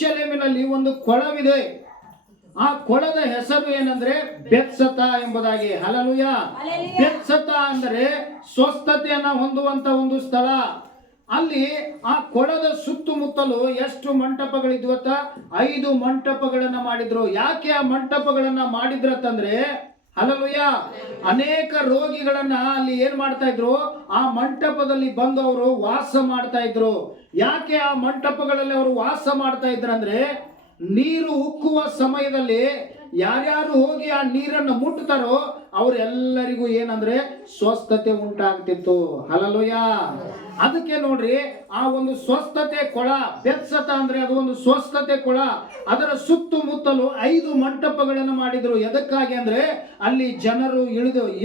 ಯೆರೂಸಲೇಮಿನಲ್ಲಿ ಒಂದು ಕೊಳವಿದೆ. ಆ ಕೊಳದ ಹೆಸರು ಏನಂದ್ರೆ ಬೆತ್ಸತ ಎಂಬುದಾಗಿ. ಹಲ್ಲೆಲೂಯಾ. ಬೆತ್ಸತ ಅಂದರೆ ಸ್ವಸ್ಥತೆಯನ್ನ ಹೊಂದುವಂತ ಒಂದು ಸ್ಥಳ. ಅಲ್ಲಿ ಆ ಕೊಳದ ಸುತ್ತಮುತ್ತಲು ಎಷ್ಟು ಮಂಟಪಗಳಿದ್ವತ್ತ? 5 ಮಂಟಪಗಳನ್ನ ಮಾಡಿದ್ರು. ಯಾಕೆ ಆ ಮಂಟಪಗಳನ್ನ ಮಾಡಿದ್ರತ್ತಂದ್ರೆ, ಹಲ್ಲೆಲೂಯಾ, ಅನೇಕ ರೋಗಿಗಳನ್ನ ಅಲ್ಲಿ ಏನ್ ಮಾಡ್ತಾ ಇದ್ರು? ಆ ಮಂಟಪದಲ್ಲಿ ಬಂದು ಅವರು ವಾಸ ಮಾಡ್ತಾ ಇದ್ರು. ಯಾಕೆ ಆ ಮಂಟಪಗಳಲ್ಲಿ ಅವರು ವಾಸ ಮಾಡ್ತಾ ಇದ್ರಂದ್ರೆ, ನೀರು ಉಕ್ಕುವ ಸಮಯದಲ್ಲಿ ಯಾರ್ಯಾರು ಹೋಗಿ ಆ ನೀರನ್ನು ಮುಟ್ಟುತ್ತಾರೋ ಅವರೆಲ್ಲರಿಗೂ ಏನಂದ್ರೆ ಸ್ವಸ್ಥತೆ ಉಂಟಾಗ್ತಿತ್ತು. ಹಲ್ಲೆಲೂಯಾ. ಅದಕ್ಕೆ ನೋಡ್ರಿ, ಆ ಒಂದು ಸ್ವಸ್ಥತೆ ಕೊಳ, ಬೆತ್ಸತ ಅಂದ್ರೆ ಅದು ಒಂದು ಸ್ವಸ್ಥತೆ ಕೊಳ. ಅದರ ಸುತ್ತಮುತ್ತಲು 5 ಮಂಟಪಗಳನ್ನು ಮಾಡಿದ್ರು. ಎದಕ್ಕಾಗಿ ಅಂದ್ರೆ, ಅಲ್ಲಿ ಜನರು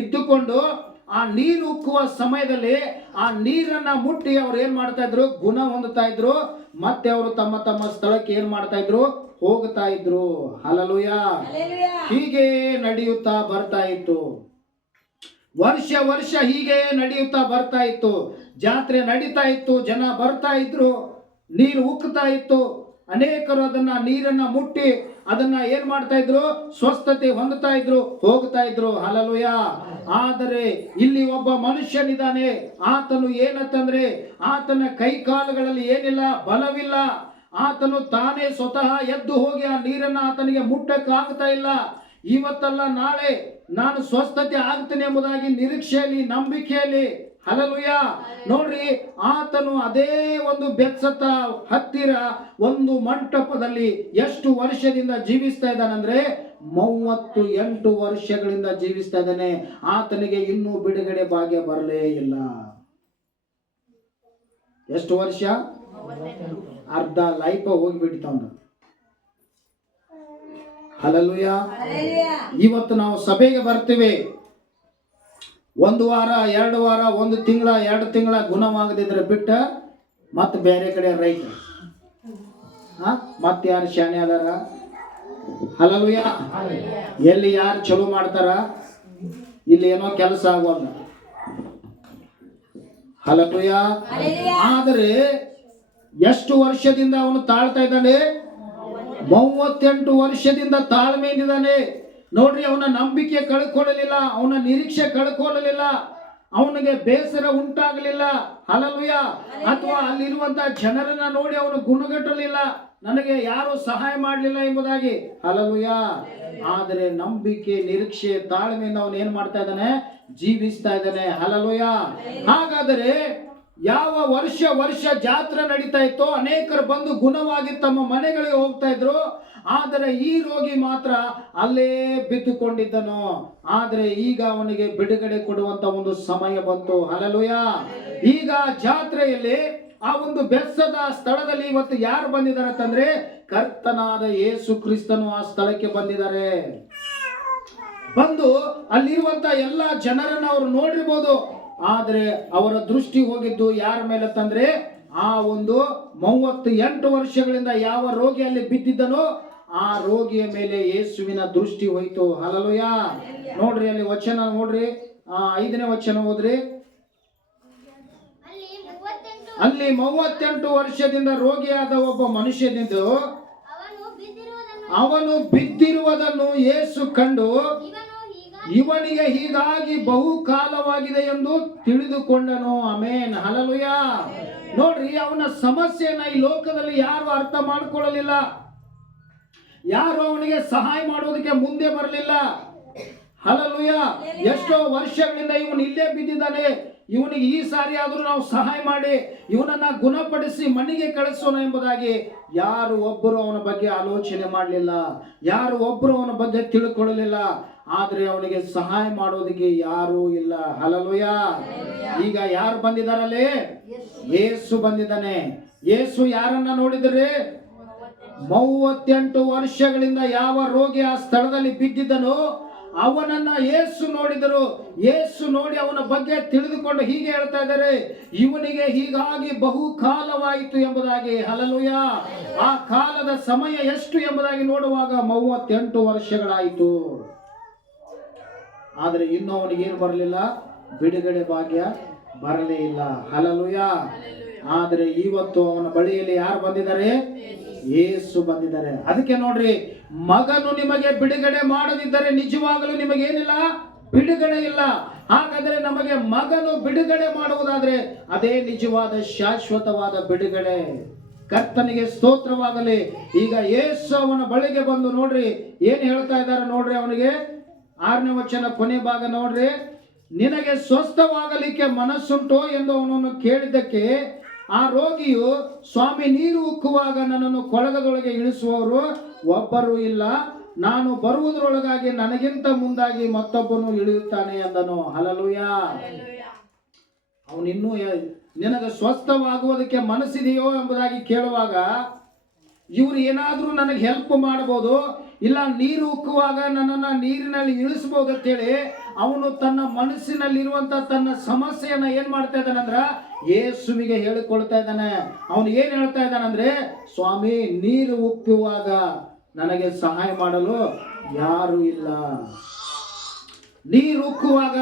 ಇದ್ದುಕೊಂಡು ಆ ನೀರು ಉಕ್ಕುವ ಸಮಯದಲ್ಲಿ ಆ ನೀರನ್ನ ಮುಟ್ಟಿ ಅವ್ರು ಏನ್ ಮಾಡ್ತಾ ಇದ್ರು? ಗುಣ ಹೊಂದುತ್ತಾ ಇದ್ರು. ಮತ್ತೆ ಅವರು ತಮ್ಮ ತಮ್ಮ ಸ್ಥಳಕ್ಕೆ ಏನ್ ಮಾಡ್ತಾ ಇದ್ರು? ಹೋಗ್ತಾ ಇದ್ರು. ಹಲ್ಲೆಲೂಯಾ. ಹೀಗೆ ನಡೆಯುತ್ತಾ ಬರ್ತಾ ಇತ್ತು. ವರ್ಷ ಹೀಗೆ ನಡೆಯುತ್ತಾ ಬರ್ತಾ ಇತ್ತು. ಜಾತ್ರೆ ನಡೀತಾ ಇತ್ತು, ಜನ ಬರ್ತಾ ಇದ್ರು, ನೀರು ಉಕ್ಕುತ್ತಾ ಇತ್ತು. ಅನೇಕರು ಅದನ್ನ ನೀರನ್ನ ಮುಟ್ಟಿ ಅದನ್ನ ಏನ್ ಮಾಡ್ತಾ ಇದ್ರು? ಸ್ವಸ್ಥತೆ ಹೊಂದುತ್ತಾ ಇದ್ರು, ಹೋಗ್ತಾ ಇದ್ರು. ಹಲ್ಲೆಲೂಯಾ. ಆದರೆ ಇಲ್ಲಿ ಒಬ್ಬ ಮನುಷ್ಯನಿದ್ದಾನೆ. ಆತನು ಏನಂತಂದ್ರೆ, ಆತನ ಕೈ ಕಾಲುಗಳಲ್ಲಿ ಏನಿಲ್ಲ, ಬಲವಿಲ್ಲ. ಆತನು ತಾನೇ ಸ್ವತಃ ಎದ್ದು ಹೋಗಿ ಆ ನೀರನ್ನ ಆತನಿಗೆ ಮುಟ್ಟಕ್ಕಾಗ್ತಾ ಇಲ್ಲ. ಇವತ್ತಲ್ಲ ನಾಳೆ ನಾನು ಸ್ವಸ್ಥತೆ ಆಗ್ತೇನೆ ಎಂಬುದಾಗಿ ನಿರೀಕ್ಷೆಯಲ್ಲಿ, ನಂಬಿಕೆಯಲ್ಲಿ. ಹಲ್ಲೆಲೂಯಾ. ನೋಡ್ರಿ, ಆತನು ಅದೇ ಒಂದು ಬೆತ್ಸತ ಹತ್ತಿರ ಒಂದು ಮಂಟಪದಲ್ಲಿ ಎಷ್ಟು ವರ್ಷದಿಂದ ಜೀವಿಸ್ತಾ ಇದ್ದಾನಂದ್ರೆ 38 ವರ್ಷಗಳಿಂದ ಜೀವಿಸ್ತಾ ಇದ್ದಾನೆ. ಆತನಿಗೆ ಇನ್ನೂ ಬಿಡುಗಡೆ ಭಾಗ್ಯ ಬರಲೇ ಇಲ್ಲ. ಎಷ್ಟು ವರ್ಷ? ಅರ್ಧ ಲೈಫ್ ಹೋಗಿಬಿಟ್ಟಿತಾವನು. ಹಲ್ಲೆಲೂಯಾ. ಇವತ್ತು ನಾವು ಸಭೆಗೆ ಬರ್ತೀವಿ, 1 ವಾರ 2 ವಾರ 1 ತಿಂಗಳ 2 ತಿಂಗಳ ಗುಣವಾಗದಿದ್ರೆ ಬಿಟ್ಟ ಮತ್ತೆ ಬೇರೆ ಕಡೆ ರೈತ. ಮತ್ತೆ ಯಾರು ಶಾಣೆ ಅದಾರ? ಹಲ್ಲೆಲೂಯಾ. ಎಲ್ಲಿ ಯಾರು ಚಲೋ ಮಾಡ್ತಾರ? ಇಲ್ಲಿ ಏನೋ ಕೆಲಸ ಆಗೋಲ್ಲ. ಹಲ್ಲೆಲೂಯಾ. ಆದರೆ ಎಷ್ಟು ವರ್ಷದಿಂದ ಅವನು ತಾಳ್ತಾ ಇದ್ದಾನೆ? 38 ವರ್ಷದಿಂದ ತಾಳ್ಮೆಯಿಂದಿದ್ದಾನೆ. ನೋಡ್ರಿ, ಅವನ ನಂಬಿಕೆ ಕಳ್ಕೊಳ್ಳಲಿಲ್ಲ, ಅವನ ನಿರೀಕ್ಷೆ ಕಳ್ಕೊಳ್ಳಲಿಲ್ಲ, ಅವನಿಗೆ ಬೇಸರ ಉಂಟಾಗಲಿಲ್ಲ. ಹಲ್ಲೆಲೂಯಾ. ಅಥವಾ ಅಲ್ಲಿರುವಂತಹ ಜನರನ್ನ ನೋಡಿ ಅವನು ಗುಣಗಟ್ಟಲಿಲ್ಲ, ನನಗೆ ಯಾರು ಸಹಾಯ ಮಾಡಲಿಲ್ಲ ಎಂಬುದಾಗಿ. ಹಲ್ಲೆಲೂಯಾ. ಆದರೆ ನಂಬಿಕೆ, ನಿರೀಕ್ಷೆ, ತಾಳ್ಮೆಯಿಂದ ಅವನು ಏನ್ ಮಾಡ್ತಾ ಇದ್ದಾನೆ? ಜೀವಿಸ್ತಾ ಇದ್ದಾನೆ. ಹಲ್ಲೆಲೂಯಾ. ಹಾಗಾದರೆ ಯಾವ ವರ್ಷ ಜಾತ್ರೆ ನಡೀತಾ ಇತ್ತೋ ಅನೇಕರು ಬಂದು ಗುಣವಾಗಿ ತಮ್ಮ ಮನೆಗಳಿಗೆ ಹೋಗ್ತಾ ಇದ್ರು. ಆದರೆ ಈ ರೋಗಿ ಮಾತ್ರ ಅಲ್ಲೇ ಬಿದ್ದುಕೊಂಡಿದ್ದನು. ಆದರೆ ಈಗ ಅವನಿಗೆ ಬಿಡುಗಡೆ ಕೊಡುವಂತ ಒಂದು ಸಮಯ ಬಂತು. ಹಲ್ಲೆಲೂಯಾ. ಈಗ ಜಾತ್ರೆಯಲ್ಲಿ ಆ ಒಂದು ಬೆತ್ಸದ ಸ್ಥಳದಲ್ಲಿ ಇವತ್ತು ಯಾರು ಬಂದಿದ್ದಾರೆ ಅಂತಂದ್ರೆ, ಕರ್ತನಾದ ಯೇಸು ಕ್ರಿಸ್ತನು ಆ ಸ್ಥಳಕ್ಕೆ ಬಂದಿದ್ದಾರೆ. ಬಂದು ಅಲ್ಲಿರುವಂತ ಎಲ್ಲಾ ಜನರನ್ನ ಅವರು ನೋಡಿರ್ಬೋದು. ಆದರೆ ಅವರ ದೃಷ್ಟಿ ಹೋಗಿದ್ದು ಯಾರ ಮೇಲೆ ತಂದ್ರೆ, ಆ ಒಂದು 38 ವರ್ಷಗಳಿಂದ ಯಾವ ರೋಗಿ ಅಲ್ಲಿ ಬಿದ್ದಿದ್ದನೋ ಆ ರೋಗಿಯ ಮೇಲೆ ಯೇಸುವಿನ ದೃಷ್ಟಿ ಹೋಯಿತು. ಹಲ್ಲೆಲೂಯಾ. ನೋಡ್ರಿ, ಅಲ್ಲಿ ವಚನ ನೋಡ್ರಿ, 5ನೇ ವಚನ ಓದ್ರಿ. ಅಲ್ಲಿ 38 ವರ್ಷದಿಂದ ರೋಗಿಯಾದ ಒಬ್ಬ ಮನುಷ್ಯನಿದ್ದು ಅವನು ಬಿದ್ದಿರುವುದನ್ನು ಯೇಸು ಕಂಡು ಇವನಿಗೆ ಹೀಗಾಗಿ ಬಹು ಕಾಲವಾಗಿದೆ ಎಂದು ತಿಳಿದುಕೊಂಡನು. ಆಮೆನ್. ಹಲ್ಲೆಲೂಯಾ. ನೋಡ್ರಿ, ಅವನ ಸಮಸ್ಯೆಯನ್ನ ಈ ಲೋಕದಲ್ಲಿ ಯಾರು ಅರ್ಥ ಮಾಡ್ಕೊಳ್ಳಲಿಲ್ಲ, ಯಾರು ಅವನಿಗೆ ಸಹಾಯ ಮಾಡೋದಕ್ಕೆ ಮುಂದೆ ಬರಲಿಲ್ಲ. ಹಲ್ಲೆಲೂಯಾ. ಎಷ್ಟೋ ವರ್ಷಗಳಿಂದ ಇವನು ಇಲ್ಲೇ ಬಿದ್ದಿದ್ದಾನೆ, ಇವನಿಗೆ ಈ ಸಾರಿ ಆದ್ರೂ ನಾವು ಸಹಾಯ ಮಾಡಿ ಇವನನ್ನ ಗುಣಪಡಿಸಿ ಮನೆಗೆ ಕಳಿಸೋಣ ಎಂಬುದಾಗಿ ಯಾರು ಒಬ್ಬರು ಅವನ ಬಗ್ಗೆ ಆಲೋಚನೆ ಮಾಡಲಿಲ್ಲ, ಯಾರು ಒಬ್ಬರು ಅವನ ಬಗ್ಗೆ ತಿಳ್ಕೊಳ್ಳಲಿಲ್ಲ. ಆದ್ರೆ ಅವನಿಗೆ ಸಹಾಯ ಮಾಡೋದಕ್ಕೆ ಯಾರೂ ಇಲ್ಲ. ಹಲ್ಲೆಲೂಯಾ. ಈಗ ಯಾರು ಬಂದಿದ್ದಾರಲ್ಲಿ? ಯೇಸು ಬಂದಿದ್ದಾನೆ. ಯೇಸು ಯಾರನ್ನ ನೋಡಿದ್ರೆ, 38 ವರ್ಷಗಳಿಂದ ಯಾವ ರೋಗಿ ಆ ಸ್ಥಳದಲ್ಲಿ ಬಿದ್ದಿದ್ದನೋ ಅವನನ್ನ ಯೇಸು ನೋಡಿದರು. ಯೇಸು ನೋಡಿ ಅವನ ಬಗ್ಗೆ ತಿಳಿದುಕೊಂಡು ಹೀಗೆ ಹೇಳ್ತಾ ಇದ್ದಾರೆ, ಇವನಿಗೆ ಹೀಗಾಗಿ ಬಹು ಕಾಲವಾಯಿತು ಎಂಬುದಾಗಿ. ಹಲ್ಲೆಲೂಯಾ. ಆ ಕಾಲದ ಸಮಯ ಎಷ್ಟು ಎಂಬುದಾಗಿ ನೋಡುವಾಗ 38 ವರ್ಷಗಳಾಯಿತು. ಆದರೆ ಇನ್ನೂ ಅವನಿಗೇನು ಬರಲಿಲ್ಲ? ಬಿಡುಗಡೆ ಭಾಗ್ಯ ಬರಲೇ ಇಲ್ಲ. ಹಲ್ಲೆಲೂಯಾ. ಆದರೆ ಇವತ್ತು ಅವನ ಬಳಿಯಲ್ಲಿ ಯಾರು ಬಂದಿದ್ದಾರೆ? ಯೇಸು ಬಂದಿದ್ದಾರೆ. ಅದಕ್ಕೆ ನೋಡ್ರಿ, ಮಗನು ನಿಮಗೆ ಬಿಡುಗಡೆ ಮಾಡದಿದ್ದರೆ ನಿಜವಾಗಲೂ ನಿಮಗೇನಿಲ್ಲ, ಬಿಡುಗಡೆ ಇಲ್ಲ. ಹಾಗಾದ್ರೆ ನಮಗೆ ಮಗನು ಬಿಡುಗಡೆ ಮಾಡುವುದಾದ್ರೆ ಅದೇ ನಿಜವಾದ ಶಾಶ್ವತವಾದ ಬಿಡುಗಡೆ. ಕರ್ತನಿಗೆ ಸ್ತೋತ್ರವಾಗಲಿ. ಈಗ ಯೇಸು ಅವನ ಬಳಿಗೆ ಬಂದು ನೋಡ್ರಿ ಏನ್ ಹೇಳ್ತಾ ಇದ್ದಾರೆ ನೋಡ್ರಿ. ಅವನಿಗೆ 6ನೇ ವಚನ ಕೊನೆ ಭಾಗ ನೋಡ್ರಿ. ನಿನಗೆ ಸ್ವಸ್ಥವಾಗಲಿಕ್ಕೆ ಮನಸ್ಸುಂಟು ಎಂದು ಅವನನ್ನು ಕೇಳಿದ್ದಕ್ಕೆ ಆ ರೋಗಿಯು, ಸ್ವಾಮಿ, ನೀರು ಉಕ್ಕುವಾಗ ನನ್ನನ್ನು ಕೊಳಗದೊಳಗೆ ಇಳಿಸುವವರು ಒಬ್ಬರು ಇಲ್ಲ. ನಾನು ಬರುವುದರೊಳಗಾಗಿ ನನಗಿಂತ ಮುಂದಾಗಿ ಮತ್ತೊಬ್ಬನು ಇಳಿಯುತ್ತಾನೆ ಎಂದನು. ಹಲ್ಲೆಲೂಯಾ. ಅವನಿನ್ನೂ ನಿನಗೆ ಸ್ವಸ್ಥವಾಗುವುದಕ್ಕೆ ಮನಸ್ಸಿದೆಯೋ ಎಂಬುದಾಗಿ ಕೇಳುವಾಗ ಇವರು ಏನಾದರೂ ನನಗೆ ಹೆಲ್ಪ್ ಮಾಡಬಹುದು, ಇಲ್ಲ ನೀರು ಉಕ್ಕುವಾಗ ನನ್ನನ್ನು ನೀರಿನಲ್ಲಿ ಇಳಿಸಬಹುದು ಅಂತೇಳಿ ಅವನು ತನ್ನ ಮನಸ್ಸಿನಲ್ಲಿರುವಂತ ತನ್ನ ಸಮಸ್ಯೆಯನ್ನ ಏನ್ ಮಾಡ್ತಾ ಇದ್ದಾನಂದ್ರ ಯೇಸುವಿಗೆ ಹೇಳಿಕೊಳ್ತಾ ಇದ್ದಾನೆ. ಅವನು ಏನ್ ಹೇಳ್ತಾ ಇದ್ದಾನಂದ್ರೆ, ಸ್ವಾಮಿ, ನೀರು ಉಕ್ಕುವಾಗ ನನಗೆ ಸಹಾಯ ಮಾಡಲು ಯಾರು ಇಲ್ಲ. ನೀರು ಉಕ್ಕುವಾಗ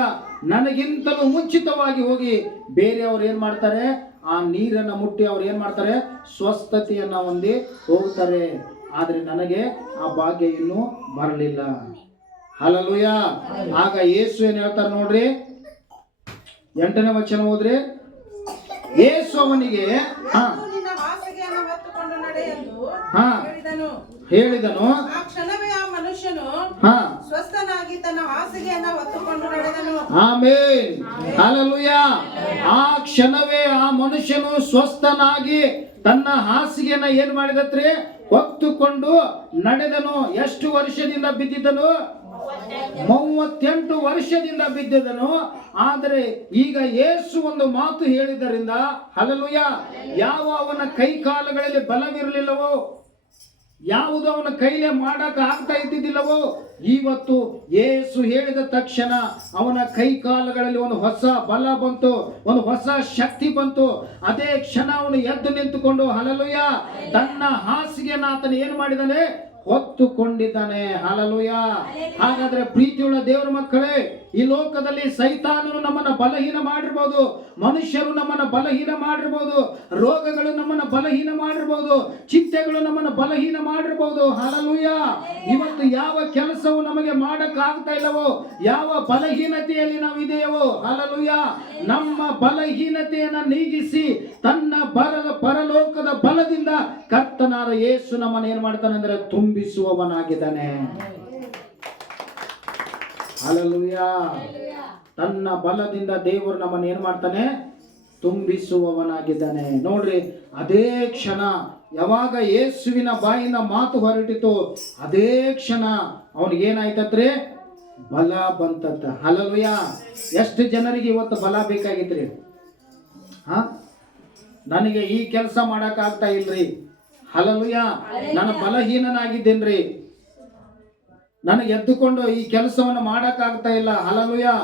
ನನಗಿಂತಲೂ ಮುಂಚಿತವಾಗಿ ಹೋಗಿ ಬೇರೆಯವರು ಏನ್ ಮಾಡ್ತಾರೆ, ಆ ನೀರನ್ನು ಮುಟ್ಟಿ ಅವ್ರು ಏನ್ ಮಾಡ್ತಾರೆ, ಸ್ವಸ್ಥತೆಯನ್ನ ಹೊಂದಿ ಹೋಗ್ತಾರೆ. ಆದ್ರೆ ನನಗೆ ಆ ಭಾಗ್ಯ ಇನ್ನೂ ಬರಲಿಲ್ಲ. ಹಲ್ಲೆಲೂಯಾ. ಆಗ ಯೇಸು ಏನ್ ಹೇಳ್ತಾರೆ ನೋಡ್ರಿ, 8ನೇ ವಚನ ಓದ್ರಿ. ಯೇಸು ಅವನಿಗೆ ಹೇಳಿದನು. ಸ್ವಸ್ಥನಾಗಿ ತನ್ನ ಹಾಸಿಗೆಯನ್ನು ಹೊತ್ತುಕೊಂಡು ನಡೆದನು. ಆಮೆನ್. ಹಲ್ಲೆಲೂಯಾ. ಆ ಕ್ಷಣವೇ ಆ ಮನುಷ್ಯನು ಸ್ವಸ್ಥನಾಗಿ ತನ್ನ ಹಾಸಿಗೆಯನ್ನ ಏನ್ ಮಾಡಿದತ್ರಿ, ಹೊತ್ತುಕೊಂಡು ನಡೆದನು. ಎಷ್ಟು ವರ್ಷದಿಂದ ಬಿದ್ದಿದ್ದನು? 38 ವರ್ಷದಿಂದ ಬಿದ್ದಿದ್ದನು. ಆದರೆ ಈಗ ಯೇಸು ಒಂದು ಮಾತು ಹೇಳಿದ್ದರಿಂದ, ಹಲ್ಲೆಲೂಯಾ, ಯಾವ ಅವನ ಕೈ ಕಾಲುಗಳಲ್ಲಿ ಬಲವಿರಲಿಲ್ಲವೋ, ಯಾವುದು ಅವನ ಕೈಲೇ ಮಾಡಕ ಆಗ್ತಾ ಇದ್ದಿದ್ದಿಲ್ಲವೋ, ಇವತ್ತು ಯೇಸು ಹೇಳಿದ ತಕ್ಷಣ ಅವನ ಕೈ ಕಾಲುಗಳಲ್ಲಿ ಒಂದು ಹೊಸ ಬಲ ಬಂತು, ಒಂದು ಹೊಸ ಶಕ್ತಿ ಬಂತು. ಅದೇ ಕ್ಷಣ ಅವನು ಎದ್ದು ನಿಂತುಕೊಂಡು, ಹಲ್ಲೆಲೂಯಾ, ತನ್ನ ಹಾಸಿಗೆಯನ್ನು ಆತನು ಏನು ಮಾಡಿದಾನೆ, ಹೊತ್ತುಕೊಂಡಿದ್ದಾನೆ. ಹಲ್ಲೆಲೂಯಾ. ಹಾಗಾದ್ರೆ ಪ್ರೀತಿಯುಳ್ಳ ದೇವರ ಮಕ್ಕಳೇ, ಈ ಲೋಕದಲ್ಲಿ ಸೈತಾನನು ನಮ್ಮನ್ನ ಬಲಹೀನ ಮಾಡಿರ್ಬೋದು, ಮನುಷ್ಯರು ನಮ್ಮನ್ನ ಬಲಹೀನ ಮಾಡಿರ್ಬೋದು, ರೋಗಗಳು ನಮ್ಮನ್ನ ಬಲಹೀನ ಮಾಡಿರ್ಬೋದು, ಚಿಂತೆಗಳು ನಮ್ಮನ್ನ ಬಲಹೀನ ಮಾಡಿರ್ಬೋದು. ಹಲ್ಲೆಲೂಯಾ. ಇವತ್ತು ಯಾವ ಕೆಲಸವು ನಮಗೆ ಮಾಡಕ್ ಆಗ್ತಾ ಇಲ್ಲವೋ, ಯಾವ ಬಲಹೀನತೆಯಲ್ಲಿ ನಾವು ಇದೆಯವೋ, ಹಲ್ಲೆಲೂಯಾ, ನಮ್ಮ ಬಲಹೀನತೆಯನ್ನ ನೀಗಿಸಿ ತನ್ನ ಪರಲೋಕದ ಬಲದಿಂದ ಕರ್ತನಾದ ಯೇಸು ನಮ್ಮನ್ನ ಏನ್ ಮಾಡ್ತಾನೆ ಅಂದ್ರೆ ತುಂಬಿಸುವವನಾಗಿದ್ದಾನೆ. ಹಲ್ಲೆಲೂಯಾ. ತನ್ನ ಬಲದಿಂದ ದೇವರು ನಮ್ಮನ್ನು ಏನ್ ಮಾಡ್ತಾನೆ, ತುಂಬಿಸುವವನಾಗಿದ್ದಾನೆ. ನೋಡ್ರಿ, ಅದೇ ಕ್ಷಣ ಯಾವಾಗ ಯೇಸುವಿನ ಬಾಯಿಂದ ಮಾತು ಹೊರಟಿತು, ಅದೇ ಕ್ಷಣ ಅವನಿಗೆ ಏನಾಯ್ತತ್ರಿ, ಬಲ ಬಂತತ್ತ. ಹಲ್ಲೆಲೂಯಾ. ಎಷ್ಟು ಜನರಿಗೆ ಇವತ್ತು ಬಲ ಬೇಕಾಗಿತ್ರಿ? ನನಗೆ ಈ ಕೆಲಸ ಮಾಡಕ್ ಆಗ್ತಾ ಇಲ್ರಿ, ಹಲ್ಲೆಲೂಯಾ, ನಾನು ಬಲಹೀನನಾಗಿದ್ದೇನ್ರಿ, ನನಗೆ ಎದ್ದುಕೊಂಡು ಈ ಕೆಲಸವನ್ನು ಮಾಡಕ್ ಆಗ್ತಾ ಇಲ್ಲ, ಹಲ್ಲೆಲೂಯಾ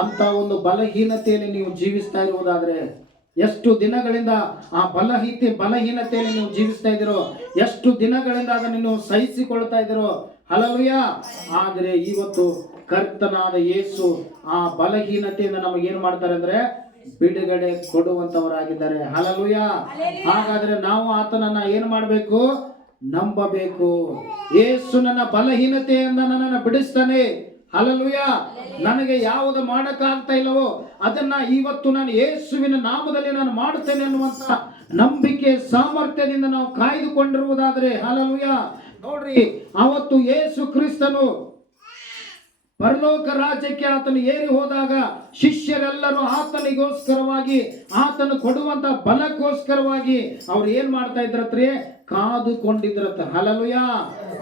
ಅಂತ ಒಂದು ಬಲಹೀನತೆಯಲ್ಲಿ ನೀವು ಜೀವಿಸ್ತಾ ಇರುವುದಾದ್ರೆ, ಎಷ್ಟು ದಿನಗಳಿಂದ ಆ ಬಲಹೀನತೆಯಲ್ಲಿ ನೀವು ಜೀವಿಸ್ತಾ ಇದ್ದೀರೋ, ಎಷ್ಟು ದಿನಗಳಿಂದ ಅದನ್ನು ನೀವು ಸಹಿಸಿಕೊಳ್ತಾ ಇದ್ದೀರೋ, ಹಲ್ಲೆಲೂಯಾ. ಆದ್ರೆ ಇವತ್ತು ಕರ್ತನಾದ ಯೇಸು ಆ ಬಲಹೀನತೆಯಿಂದ ನಮಗೇನು ಮಾಡ್ತಾರೆ ಅಂದ್ರೆ ಬಿಡುಗಡೆ ಕೊಡುವಂತವರಾಗಿದ್ದಾರೆ. ಹಲ್ಲೆಲೂಯಾ. ಹಾಗಾದ್ರೆ ನಾವು ಆತನನ್ನ ಏನು ಮಾಡಬೇಕು, ನಂಬಬೇಕು. ಯೇಸು ನನ್ನ ಬಲಹೀನತೆಯಿಂದ ನನ್ನನ್ನು ಬಿಡಿಸ್ತಾನೆ. ಹಲ್ಲೆಲೂಯಾ. ನನಗೆ ಯಾವುದು ಮಾಡಕ್ಕಾಗ್ತಾ ಇಲ್ಲವೋ ಅದನ್ನ ಇವತ್ತು ನಾನು ಯೇಸುವಿನ ನಾಮದಲ್ಲಿ ನಾನು ಮಾಡುತ್ತೇನೆ ಅನ್ನುವಂತ ನಂಬಿಕೆ ಸಾಮರ್ಥ್ಯದಿಂದ ನಾವು ಕಾಯ್ದುಕೊಂಡಿರುವುದಾದ್ರೆ, ಹಲ್ಲೆಲೂಯಾ, ನೋಡ್ರಿ, ಅವತ್ತು ಯೇಸು ಕ್ರಿಸ್ತನು ಪರಲೋಕ ರಾಜ್ಯಕ್ಕೆ ಆತನು ಏರಿ ಹೋದಾಗ ಶಿಷ್ಯರೆಲ್ಲರೂ ಆತನಿಗೋಸ್ಕರವಾಗಿ, ಆತನು ಕೊಡುವಂತ ಬಲಕ್ಕೋಸ್ಕರವಾಗಿ ಅವ್ರು ಏನ್ ಮಾಡ್ತಾ ಇದ್ರತ್ರಿ, ಕಾದುಕೊಂಡಿದ್ರತ್ತ. ಹಲ್ಲೆಲೂಯಾ.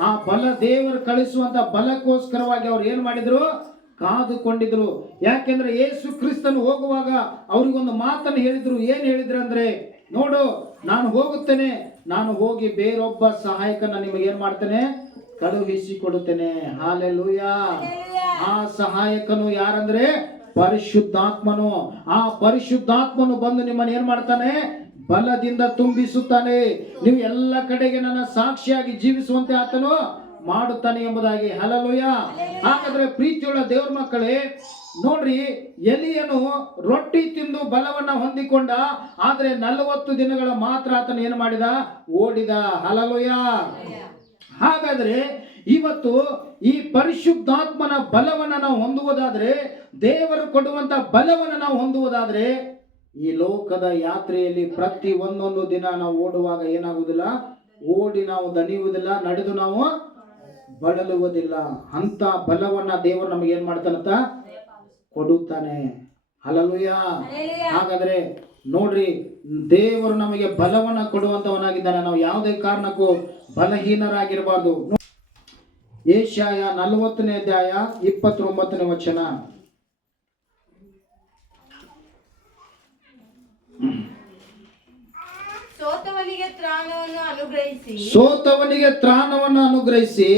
ಆ ಬಲ, ದೇವರು ಕಳಿಸುವಂತ ಬಲಕ್ಕೋಸ್ಕರವಾಗಿ ಅವ್ರು ಏನ್ ಮಾಡಿದ್ರು, ಕಾದುಕೊಂಡಿದ್ರು. ಯಾಕೆಂದ್ರೆ ಯೇಸು ಕ್ರಿಸ್ತನು ಹೋಗುವಾಗ ಅವ್ರಿಗೊಂದು ಮಾತನ್ನು ಹೇಳಿದ್ರು. ಏನ್ ಹೇಳಿದ್ರು ಅಂದ್ರೆ, ನೋಡು, ನಾನು ಹೋಗುತ್ತೇನೆ, ನಾನು ಹೋಗಿ ಬೇರೊಬ್ಬ ಸಹಾಯಕನ ನಿಮಗೆ ಏನ್ ಮಾಡ್ತೇನೆ, ಕಳುಹಿಸಿ ಕೊಡುತ್ತೇನೆ. ಹಲ್ಲೆಲೂಯಾ. ಆ ಸಹಾಯಕನು ಯಾರಂದ್ರೆ ಪರಿಶುದ್ಧಾತ್ಮನು. ಆ ಪರಿಶುದ್ಧಾತ್ಮನು ಬಂದು ನಿಮ್ಮನ್ನು ಏನ್ ಮಾಡ್ತಾನೆ, ಬಲದಿಂದ ತುಂಬಿಸುತ್ತಾನೆ. ನೀವು ಎಲ್ಲ ಕಡೆಗೆ ನನ್ನ ಸಾಕ್ಷಿಯಾಗಿ ಜೀವಿಸುವಂತೆ ಆತನು ಮಾಡುತ್ತಾನೆ ಎಂಬುದಾಗಿ. ಹಲ್ಲೆಲೂಯ. ಹಾಗಾದ್ರೆ ಪ್ರೀತಿಯುಳ್ಳ ದೇವ್ರ ಮಕ್ಕಳೇ, ನೋಡ್ರಿ, ಎಲಿಯನು ರೊಟ್ಟಿ ತಿಂದು ಬಲವನ್ನ ಹೊಂದಿಕೊಂಡ, ಆದ್ರೆ 40 ದಿನಗಳ ಮಾತ್ರ ಆತನ ಏನು ಮಾಡಿದ? ಓಡಿದ. ಹಲ್ಲೆಲೂಯ. ಹಾಗಾದ್ರೆ ಇವತ್ತು ಈ ಪರಿಶುದ್ಧಾತ್ಮನ ಬಲವನ್ನ ನಾವು ಹೊಂದುವುದಾದ್ರೆ, ದೇವರು ಕೊಡುವಂತ ಬಲವನ್ನ ನಾವು ಹೊಂದುವುದಾದ್ರೆ, ಈ ಲೋಕದ ಯಾತ್ರೆಯಲ್ಲಿ ಪ್ರತಿ ಒಂದೊಂದು ದಿನ ನಾವು ಓಡುವಾಗ ಏನಾಗುವುದಿಲ್ಲ? ಓಡಿ ನಾವು ದಣಿಯುವುದಿಲ್ಲ, ನಡೆದು ನಾವು ಬಳಲುವುದಿಲ್ಲ. ಅಂತ ಬಲವನ್ನ ದೇವರು ನಮಗೆ ಏನ್ ಮಾಡ್ತಾನಂತ? ಕೊಡುತ್ತಾನೆ. ಹಲ್ಲೆಲೂಯ. ಹಾಗಾದ್ರೆ ನೋಡ್ರಿ, ದೇವರು ನಮಗೆ ಬಲವನ್ನ ಕೊಡುವಂತವನಾಗಿದ್ದಾನೆ. ನಾವು ಯಾವುದೇ ಕಾರಣಕ್ಕೂ ಬಲಹೀನರಾಗಿರಬಾರ್ದು. ಯೆಶಾಯ 40ನೇ ಅಧ್ಯಾಯ 29ನೇ ವಚನ. ಸೋತವನಿಗೆ ತ್ರಾಣವನ್ನು ಅನುಗ್ರಹಿಸಿ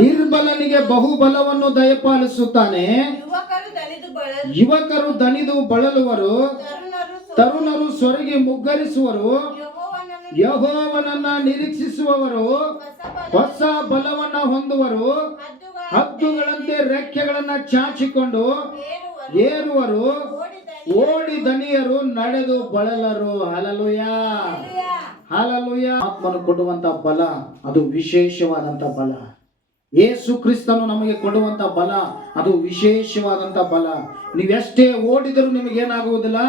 ನಿರ್ಬಲನಿಗೆ ಬಹುಬಲವನ್ನು ದಯಪಾಲಿಸುತ್ತಾನೆ. ಯುವಕರು ದಣಿದು ಬಳಲುವರು, ತರುಣರು ಸೊರಗಿ ಮುಗ್ಗರಿಸುವರು. ಯೆಹೋವನನ್ನ ನಿರೀಕ್ಷಿಸುವವರು ಹೊಸ ಬಲವನ್ನ ಹೊಂದುವರು. ಹದ್ದುಗಳಂತೆ ರೆಕ್ಕೆಗಳನ್ನ ಚಾಚಿಕೊಂಡು ಏರುವರು, ಓಡಿ ದಣಿಯರು, ನಡೆದು ಬಳಲರು. ಹಲ್ಲೆಲೂಯ. ಹಲ್ಲೆಲೂಯ. ಆತ್ಮನು ಕೊಡುವಂತ ಬಲ ಅದು ವಿಶೇಷವಾದಂತ ಬಲ. ಯೇಸು ಕ್ರಿಸ್ತನು ನಮಗೆ ಕೊಡುವಂತ ಬಲ ಅದು ವಿಶೇಷವಾದಂತ ಬಲ. ನೀವೆಷ್ಟೇ ಓಡಿದರೂ ನಿಮಗೇನಾಗುವುದಿಲ್ಲ?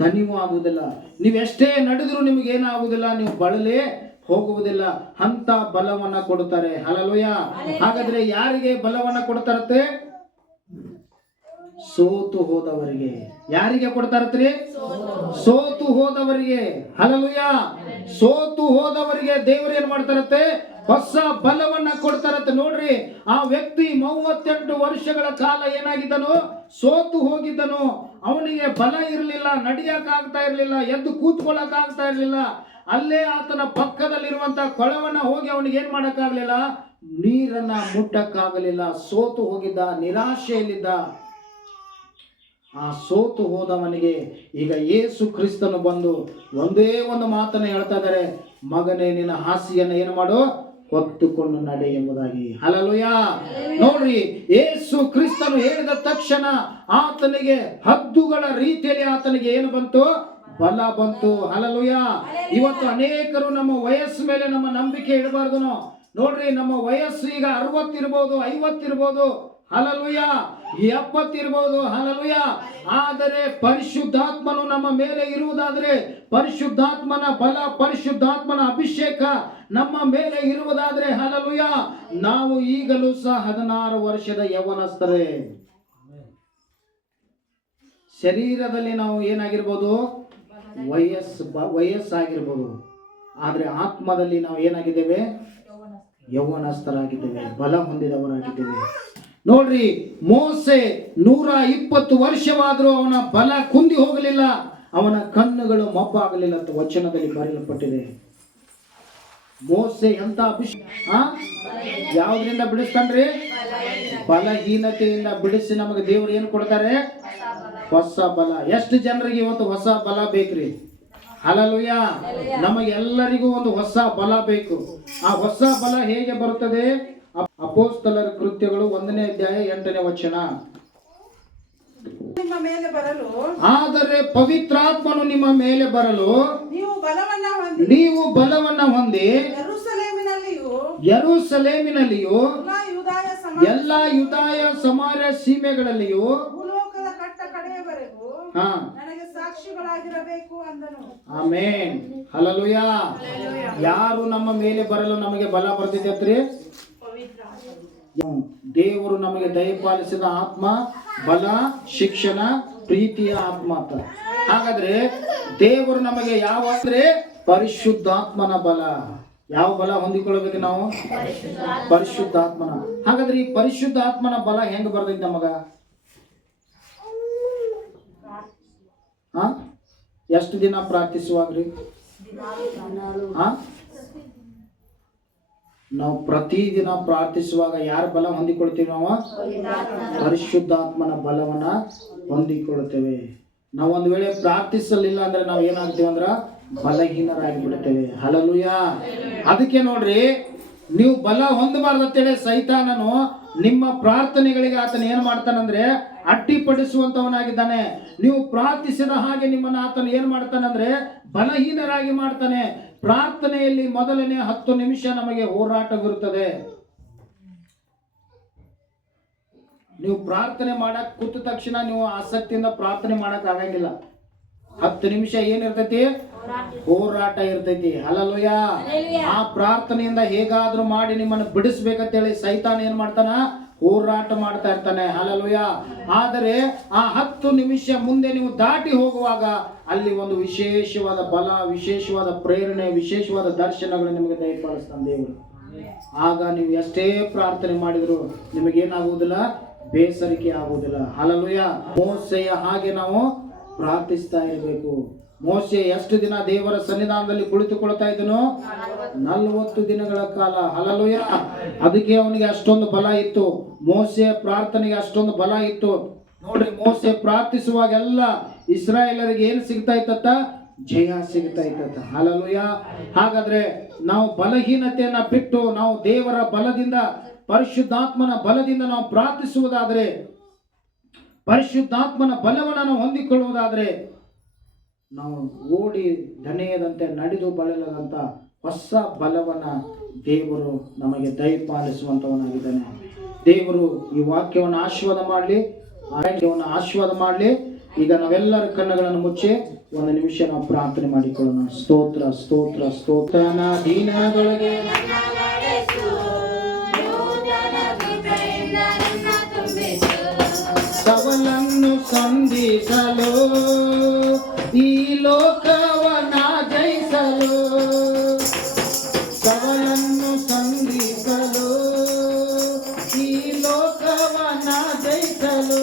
ದಣಿವು ಆಗುವುದಿಲ್ಲ. ನೀವೆಷ್ಟೇ ನಡೆದರೂ ನಿಮಗೇನಾಗುವುದಿಲ್ಲ? ನೀವು ಬಳಲೇ ಹೋಗುವುದಿಲ್ಲ. ಅಂತ ಬಲವನ್ನ ಕೊಡುತ್ತಾರೆ. ಹಲ್ಲೆಲೂಯ. ಹಾಗಾದ್ರೆ ಯಾರಿಗೆ ಬಲವನ್ನ ಕೊಡ್ತಾರತ್ತೆ? ಸೋತು ಹೋದವರಿಗೆ. ಯಾರಿಗೆ ಕೊಡ್ತಾರತ್ರಿ? ಸೋತು ಹೋದವರಿಗೆ. ಹಲ್ಲೆಲೂಯ. ಸೋತು ಹೋದವರಿಗೆ ದೇವರು ಏನ್ ಮಾಡ್ತಾರತ್ತೆ? ಹೊಸ ಬಲವನ್ನ ಕೊಡ್ತಾರತ್ತೆ. ನೋಡ್ರಿ, ಆ ವ್ಯಕ್ತಿ 38 ವರ್ಷಗಳ ಕಾಲ ಏನಾಗಿದ್ದನು? ಸೋತು ಹೋಗಿದ್ದನು. ಅವನಿಗೆ ಬಲ ಇರಲಿಲ್ಲ, ನಡಿಯಕ್ ಆಗ್ತಾ ಇರಲಿಲ್ಲ, ಎದ್ದು ಕೂತ್ಕೊಳ್ಳಕ್ ಆಗ್ತಾ ಇರಲಿಲ್ಲ. ಅಲ್ಲೇ ಆತನ ಪಕ್ಕದಲ್ಲಿರುವಂತ ಕೊಳವನ್ನ ಹೋಗಿ ಅವನಿಗೆ ಏನ್ ಮಾಡಕ್ಕಾಗ್ಲಿಲ್ಲ? ನೀರನ್ನ ಮುಟ್ಟಕ್ಕಾಗಲಿಲ್ಲ. ಸೋತು ಹೋಗಿದ್ದ, ನಿರಾಶೆಯಲ್ಲಿದ್ದ. ಆ ಸೋತು ಹೋದವನಿಗೆ ಈಗ ಯೇಸು ಕ್ರಿಸ್ತನು ಬಂದು ಒಂದೇ ಒಂದು ಮಾತನ್ನ ಹೇಳ್ತಾ ಇದ್ದಾರೆ, ಮಗನೇ, ನಿನ್ನ ಹಾಸಿಗೆಯನ್ನು ಏನು ಮಾಡು? ಹೊತ್ತುಕೊಂಡು ನಡೆ ಎಂಬುದಾಗಿ. ಹಲ್ಲೆಲೂಯ. ನೋಡ್ರಿ, ಯೇಸು ಕ್ರಿಸ್ತನು ಹೇಳಿದ ತಕ್ಷಣ ಆತನಿಗೆ ಹದ್ದುಗಳ ರೀತಿಯಲ್ಲಿ ಆತನಿಗೆ ಏನು ಬಂತು? ಬಲ ಬಂತು. ಹಲ್ಲೆಲೂಯ. ಇವತ್ತು ಅನೇಕರು ನಮ್ಮ ವಯಸ್ಸು ಮೇಲೆ ನಮ್ಮ ನಂಬಿಕೆ ಇಡಬಾರ್ದು. ನೋಡ್ರಿ, ನಮ್ಮ ವಯಸ್ಸು ಈಗ 60 ಇರ್ಬೋದು, 50 ಇರ್ಬೋದು. ಹಲ್ಲೆಲೂಯ. 70 ಇರ್ಬೋದು. ಹಲ್ಲೆಲೂಯ. ಆದರೆ ಪರಿಶುದ್ಧಾತ್ಮನು ನಮ್ಮ ಮೇಲೆ ಇರುವುದಾದ್ರೆ, ಪರಿಶುದ್ಧಾತ್ಮನ ಬಲ, ಪರಿಶುದ್ಧಾತ್ಮನ ಅಭಿಷೇಕ ನಮ್ಮ ಮೇಲೆ ಇರುವುದಾದ್ರೆ, ಹಲ್ಲೆಲೂಯ, ನಾವು ಈಗಲೂ ಸಹ 16 ವರ್ಷದ ಯೌವನಸ್ಥರೇ. ಶರೀರದಲ್ಲಿ ನಾವು ಏನಾಗಿರ್ಬೋದು? ವಯಸ್ಸಾಗಿರ್ಬೋದು. ಆದ್ರೆ ಆತ್ಮದಲ್ಲಿ ನಾವು ಏನಾಗಿದ್ದೇವೆ? ಯೌವನಸ್ಥರಾಗಿದ್ದೇವೆ, ಬಲ ಹೊಂದಿದವರಾಗಿದ್ದೇವೆ. ನೋಡ್ರಿ, ಮೋಸೆ 120 ವರ್ಷವಾದರೂ ಅವನ ಬಲ ಕುಂದಿ ಹೋಗಲಿಲ್ಲ, ಅವನ ಕಣ್ಣುಗಳು ಮಬ್ಬಾಗಲಿಲ್ಲ ಅಂತ ವಚನದಲ್ಲಿ ಬರೆಯಲ್ಪಟ್ಟಿದೆ. ಮೋಸೆ ಎಂತ ಯಾವ್ದ್ರಿಂದ ಬಿಡಿಸ್ತಾನ್ರಿ? ಬಲಹೀನತೆಯಿಂದ ಬಿಡಿಸಿ ನಮಗೆ ದೇವರು ಏನು ಕೊಡ್ತಾರೆ? ಹೊಸ ಬಲ. ಎಷ್ಟು ಜನರಿಗೆ ಇವತ್ತು ಹೊಸ ಬಲ ಬೇಕ್ರಿ? ಹಲ್ಲೆಲೂಯ. ನಮಗೆಲ್ಲರಿಗೂ ಒಂದು ಹೊಸ ಬಲ ಬೇಕು. ಆ ಹೊಸ ಬಲ ಹೇಗೆ ಬರುತ್ತದೆ? ಅಪೊಸ್ತಲರ ಕೃತ್ಯಗಳು 1ನೇ ಅಧ್ಯಾಯ 8ನೇ ವಚನ. ನಿಮ್ಮ ಮೇಲೆ ಬರಲು, ಆದರೆ ಪವಿತ್ರಾತ್ಮನು ನಿಮ್ಮ ಮೇಲೆ ಬರಲು ನೀವು ಬಲವನ್ನ ಹೊಂದಿ ಯೆರೂಸಲೇಮಿನಲ್ಲಿಯೂ ಎಲ್ಲಾ ಯೂದಾಯ ಸಮಾರ್ಯ ಸೀಮೆಗಳಲ್ಲಿಯೂ ಭೂಲೋಕದ ಕಟ್ಟ ಕಡೆಯವರೆಗೂ ನನಗೆ ಸಾಕ್ಷಿಗಳಾಗಿರಬೇಕು ಅಂದನು. ಆಮೆನ್. ಹಲ್ಲೆಲೂಯ. ಯಾರು ನಮ್ಮ ಮೇಲೆ ಬರಲು ನಮಗೆ ಬಲ ಬರ್ತಿದ್ರಿ? ದೇವರು ನಮಗೆ ದಯಪಾಲಿಸಿದ ಆತ್ಮ, ಬಲ, ಶಿಕ್ಷಣ, ಪ್ರೀತಿಯ ಆತ್ಮ ಅಂತ. ಹಾಗಾದ್ರೆ ದೇವರು ನಮಗೆ ಯಾವ ಅಂದ್ರೆ ಪರಿಶುದ್ಧಾತ್ಮನ ಬಲ. ಯಾವ ಬಲ ಹೊಂದಿಕೊಳ್ಳಬೇಕು ನಾವು? ಪರಿಶುದ್ಧಾತ್ಮನ. ಹಾಗಾದ್ರೆ ಈ ಪರಿಶುದ್ಧಾತ್ಮನ ಬಲ ಹೆಂಗ್ ಬರ್ತೈತಿ ನಮಗ? ಎಷ್ಟು ದಿನ ಪ್ರಾರ್ಥಿಸುವಾಗ್ರಿ? ನಾವು ಪ್ರತಿದಿನ ಪ್ರಾರ್ಥಿಸುವಾಗ ಯಾರ ಬಲ ಹೊಂದಿಕೊಳ್ತೀವಿ? ನಾವು ಪರಿಶುದ್ಧಾತ್ಮನ ಬಲವನ್ನ ಹೊಂದಿಕೊಳ್ತೇವೆ. ನಾವು ಒಂದು ವೇಳೆ ಪ್ರಾರ್ಥಿಸಲಿಲ್ಲ ಅಂದ್ರೆ ನಾವು ಏನಾಗ್ತೀವಿ ಅಂದ್ರ ಬಲಹೀನರಾಗಿ ಬಿಡ್ತೇವೆ. ಹಲ್ಲೆಲೂಯ. ಅದಕ್ಕೆ ನೋಡ್ರಿ, ನೀವು ಬಲ ಹೊಂದಬಾರ್ದಂತೇಳಿ ಸೈತಾನನು ನಿಮ್ಮ ಪ್ರಾರ್ಥನೆಗಳಿಗೆ ಆತನ ಏನ್ ಮಾಡ್ತಾನಂದ್ರೆ ಅಡ್ಡಿಪಡಿಸುವಂತವನಾಗಿದ್ದಾನೆ. ನೀವು ಪ್ರಾರ್ಥಿಸಿದ ಹಾಗೆ ನಿಮ್ಮನ್ನ ಆತನ ಏನ್ ಮಾಡ್ತಾನಂದ್ರೆ ಬಲಹೀನರಾಗಿ ಮಾಡ್ತಾನೆ. ಪ್ರಾರ್ಥನೆಯಲ್ಲಿ ಮೊದಲನೇ 10 ನಿಮಿಷ ನಮಗೆ ಹೋರಾಟವಿರುತ್ತದೆ. ನೀವು ಪ್ರಾರ್ಥನೆ ಮಾಡಕ್ ಕೂತ ತಕ್ಷಣ ನೀವು ಆಸಕ್ತಿಯಿಂದ ಪ್ರಾರ್ಥನೆ ಮಾಡಕ್ ಆಗಂಗಿಲ್ಲ. 10 ನಿಮಿಷ ಏನಿರ್ತೈತಿ? ಹೋರಾಟ ಇರ್ತೈತಿ. ಹಲ್ಲೆಲೂಯ. ಆ ಪ್ರಾರ್ಥನೆಯಿಂದ ಹೇಗಾದ್ರೂ ಮಾಡಿ ನಿಮ್ಮನ್ನು ಬಿಡಿಸ್ಬೇಕಂತೇಳಿ ಸೈತಾನ ಏನ್ ಮಾಡ್ತಾನ? ಹೋರಾಟ ಮಾಡ್ತಾ ಇರ್ತಾನೆ. ಹಲ್ಲೆಲೂಯ. ಆದರೆ ಆ 10 ನಿಮಿಷ ಮುಂದೆ ನೀವು ದಾಟಿ ಹೋಗುವಾಗ ಅಲ್ಲಿ ಒಂದು ವಿಶೇಷವಾದ ಬಲ, ವಿಶೇಷವಾದ ಪ್ರೇರಣೆ, ವಿಶೇಷವಾದ ದರ್ಶನಗಳು ನಿಮಗೆ ದಯಪಾಲಿಸ್ತಾನೆ ದೇವರು. ಆಗ ನೀವು ಎಷ್ಟೇ ಪ್ರಾರ್ಥನೆ ಮಾಡಿದ್ರು ನಿಮಗೇನಾಗುವುದಿಲ್ಲ? ಬೇಸರಿಕೆ ಆಗುವುದಿಲ್ಲ. ಹಲ್ಲೆಲೂಯ. ಮೋಸೆಯ ಹಾಗೆ ನಾವು ಪ್ರಾರ್ಥಿಸ್ತಾ ಇರಬೇಕು. ಮೋಸೆ ಎಷ್ಟು ದಿನ ದೇವರ ಸನ್ನಿಧಾನದಲ್ಲಿ ಕುಳಿತುಕೊಳ್ತಾ ಇದ್ದನು? 40 ದಿನಗಳ ಕಾಲ. ಹಲ್ಲೆಲೂಯ. ಅದಕ್ಕೆ ಅವನಿಗೆ ಅಷ್ಟೊಂದು ಬಲ ಇತ್ತು. ಮೋಸೆಯ ಪ್ರಾರ್ಥನೆಗೆ ಅಷ್ಟೊಂದು ಬಲ ಇತ್ತು. ನೋಡ್ರಿ, ಮೋಸೆ ಪ್ರಾರ್ಥಿಸುವಾಗೆಲ್ಲ ಇಸ್ರಾಯೇಲರಿಗೆ ಏನು ಸಿಗ್ತಾ ಇತ್ತ? ಜಯ ಸಿಗ್ತಾ ಇತ್ತ. ಹಲ್ಲೆಲೂಯ. ಹಾಗಾದ್ರೆ ನಾವು ಬಲಹೀನತೆಯನ್ನ ಬಿಟ್ಟು ನಾವು ದೇವರ ಬಲದಿಂದ, ಪರಿಶುದ್ಧಾತ್ಮನ ಬಲದಿಂದ ನಾವು ಪ್ರಾರ್ಥಿಸುವುದಾದ್ರೆ, ಪರಿಶುದ್ಧಾತ್ಮನ ಬಲವನ್ನು ನಾವು ಹೊಂದಿಕೊಳ್ಳುವುದಾದ್ರೆ, ನಾವು ಓಡಿ ದಣೆಯದಂತೆ ನಡೆದು ಬಳಲದಂತ ಹೊಸ ಬಲವನ್ನ ದೇವರು ನಮಗೆ ದಯಪಾಲಿಸುವಂತವನಾಗಿದ್ದಾನೆ. ದೇವರು ಈ ವಾಕ್ಯವನ್ನು ಆಶೀರ್ವಾದ ಮಾಡಲಿ, ಆಶೀರ್ವಾದ ಮಾಡಲಿ. ಈಗ ನಾವೆಲ್ಲರ ಕಣ್ಣುಗಳನ್ನು ಮುಚ್ಚಿ 1 ನಿಮಿಷ ನಾವು ಪ್ರಾರ್ಥನೆ ಮಾಡಿಕೊಳ್ಳೋಣ. ಸ್ತೋತ್ರ ಸ್ತೋತ್ರ ಸ್ತೋತ್ರನ ದಿನದೊಳಗೆ ಸವಲನ್ನು ಸಂಧಿಸಲು, ಈ ಲೋಕವನ್ನ ಜಯಿಸಲು, ಸವಲನ್ನು ಸಂಧಿಸಲು, ಈ ಲೋಕವನ್ನ ಜಯಿಸಲು,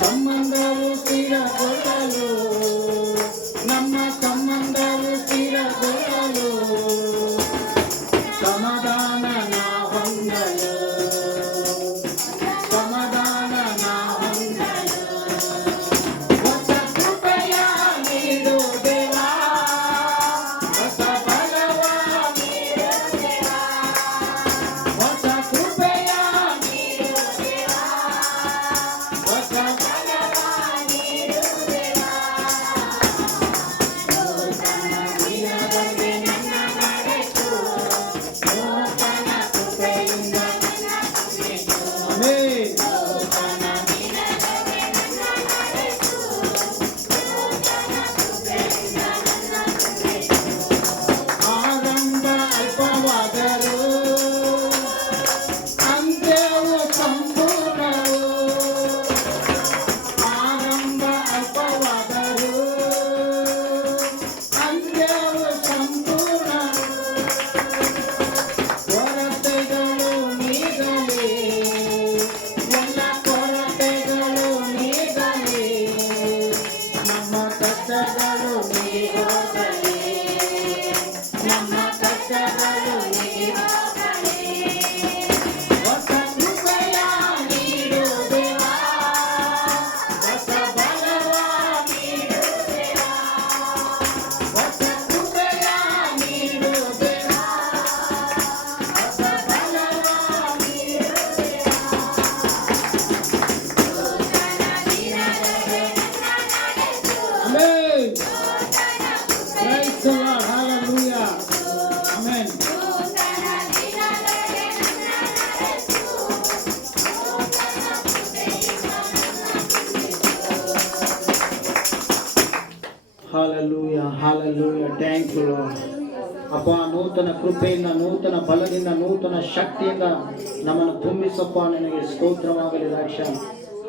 ಸಂಬಂಧವು ಸ್ಥಿರಗೊಳ್ಳಲು, ನಮ್ಮ ಸಂಬಂಧವು ಸ್ಥಿರಗೊಳ್ಳಲು, ಸಮಾಧಾನ ಹೊಂದಲು, hallelujah, hallelujah. Thank you Lord. ಅಪ್ಪ, ನೂತನ ಕೃಪೆಯಿಂದ, ನೂತನ ಬಲದಿಂದ, ನೂತನ ಶಕ್ತಿಯಿಂದ ನಮ್ಮನ್ನು ತುಂಬಿಸಪ್ಪ. ನಿನಗೆ ಸ್ತೋತ್ರವಾಗಲಿ ರಾಕ್ಷ.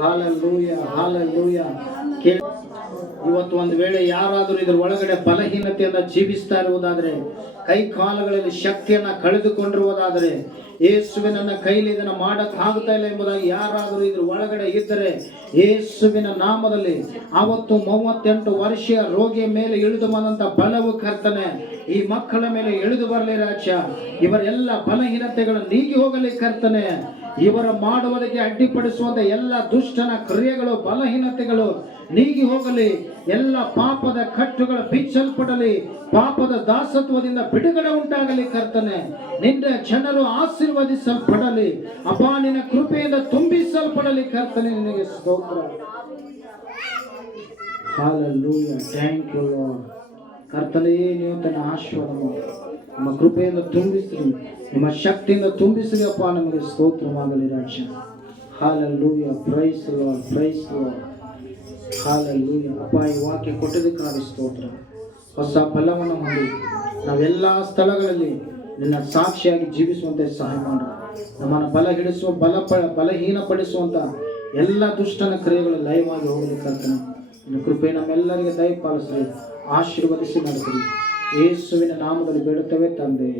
Hallelujah, hallelujah. ಇವತ್ತು ಒಂದು ವೇಳೆ ಯಾರಾದರೂ ಇದ್ರ ಒಳಗಡೆ ಬಲಹೀನತೆಯಿಂದ ಜೀವಿಸ್ತಾ ಇರುವುದಾದರೆ, ಕೈ ಕಾಲುಗಳಲ್ಲಿ ಶಕ್ತಿಯನ್ನ ಕಳೆದುಕೊಂಡಿರುವುದಾದರೆ, ಯೇಸುವಿನ ಕೈಲಿ ಇದನ್ನು ಮಾಡಕ್ಕಾಗುತ್ತಾ ಇಲ್ಲ ಎಂಬುದಾಗಿ ಯಾರಾದರೂ ಇದ್ರ ಒಳಗಡೆ ಇದ್ದರೆ, ಯೇಸುವಿನ ನಾಮದಲ್ಲಿ ಅವತ್ತು 38 ವರ್ಷೀಯ ರೋಗಿಯ ಮೇಲೆ ಇಳಿದು ಬಂದಂತ ಬಲವು ಕರ್ತನೆ ಈ ಮಕ್ಕಳ ಮೇಲೆ ಇಳಿದು ಬರಲಿ ರಾಜ. ಇವರೆಲ್ಲ ಬಲಹೀನತೆಗಳು ನೀಗಿ ಹೋಗಲಿ ಕರ್ತನೆ. ಇವರ ಮಾಡುವುದಕ್ಕೆ ಅಡ್ಡಿಪಡಿಸುವಂತ ಎಲ್ಲ ದುಷ್ಟನ ಕ್ರಿಯೆಗಳು, ಬಲಹೀನತೆಗಳು ನೀಗಿ ಹೋಗಲಿ. ಎಲ್ಲ ಪಾಪದ ಕಟ್ಟುಗಳು ಬಿಚ್ಚಲ್ಪಡಲಿ. ಪಾಪದ ದಾಸತ್ವದಿಂದ ಬಿಡುಗಡೆ ಉಂಟಾಗಲಿ ಕರ್ತನೆ. ನಿನ್ನ ಜನರು ಆಶೀರ್ವದಿಸಲ್ಪಡಲಿ ಅಪ್ಪ, ನಿನ್ನ ಕೃಪೆಯಿಂದ ತುಂಬಿಸಲ್ಪಡಲಿ ಕರ್ತನೆ. ನಿನಗೆ ಸ್ತೋತ್ರ. ಹಾಲೆಲೂಯಾ. Thank you Lord. ಕರ್ತನೇ, ನೀವು ತನ್ನ ಆಶೀರ್ವಾದ ಮಾಡಿ ನಿಮ್ಮ ಕೃಪೆಯಿಂದ ತುಂಬಿಸ್ರಿ, ನಿಮ್ಮ ಶಕ್ತಿಯಿಂದ ತುಂಬಿಸ್ರಿ ಅಪ್ಪ. ನಮಗೆ ಸ್ತೋತ್ರವಾಗಲಿ ರಾಜ್ಯ. Hallelujah. Praise Lord, praise Lord. Hallelujah. ಅಪ್ಪ, ಈ ವಾಕ್ಯ ಕೊಟ್ಟದಕ್ಕಾಗಿ ಸ್ತೋತ್ರ. ಹೊಸ ಫಲವನ್ನು ಹೊಂದಿ ನಾವೆಲ್ಲ ಸ್ಥಳಗಳಲ್ಲಿ ನಿನ್ನ ಸಾಕ್ಷಿಯಾಗಿ ಜೀವಿಸುವಂತೆ ಸಹಾಯ ಮಾಡು. ನಮ್ಮನ್ನು ಬಲಹೀನಪಡಿಸುವಂತ ಎಲ್ಲ ದುಷ್ಟನ ಕ್ರಿಯೆಗಳು ಲಯವಾಗಿ ಹೋಗಲಿ ಕರ್ತನೆ. ನಿನ್ನ ಕೃಪೆ ನಮ್ಮೆಲ್ಲರಿಗೆ ದಯಪಾಲಿಸ್ರಿ, ಆಶೀರ್ವದಿಸಿ ನಡೆಸಿರಿ. ಯೇಸುವಿನ ನಾಮದಲ್ಲಿ ಬೇಡುತ್ತೇವೆ ತಂದೆ.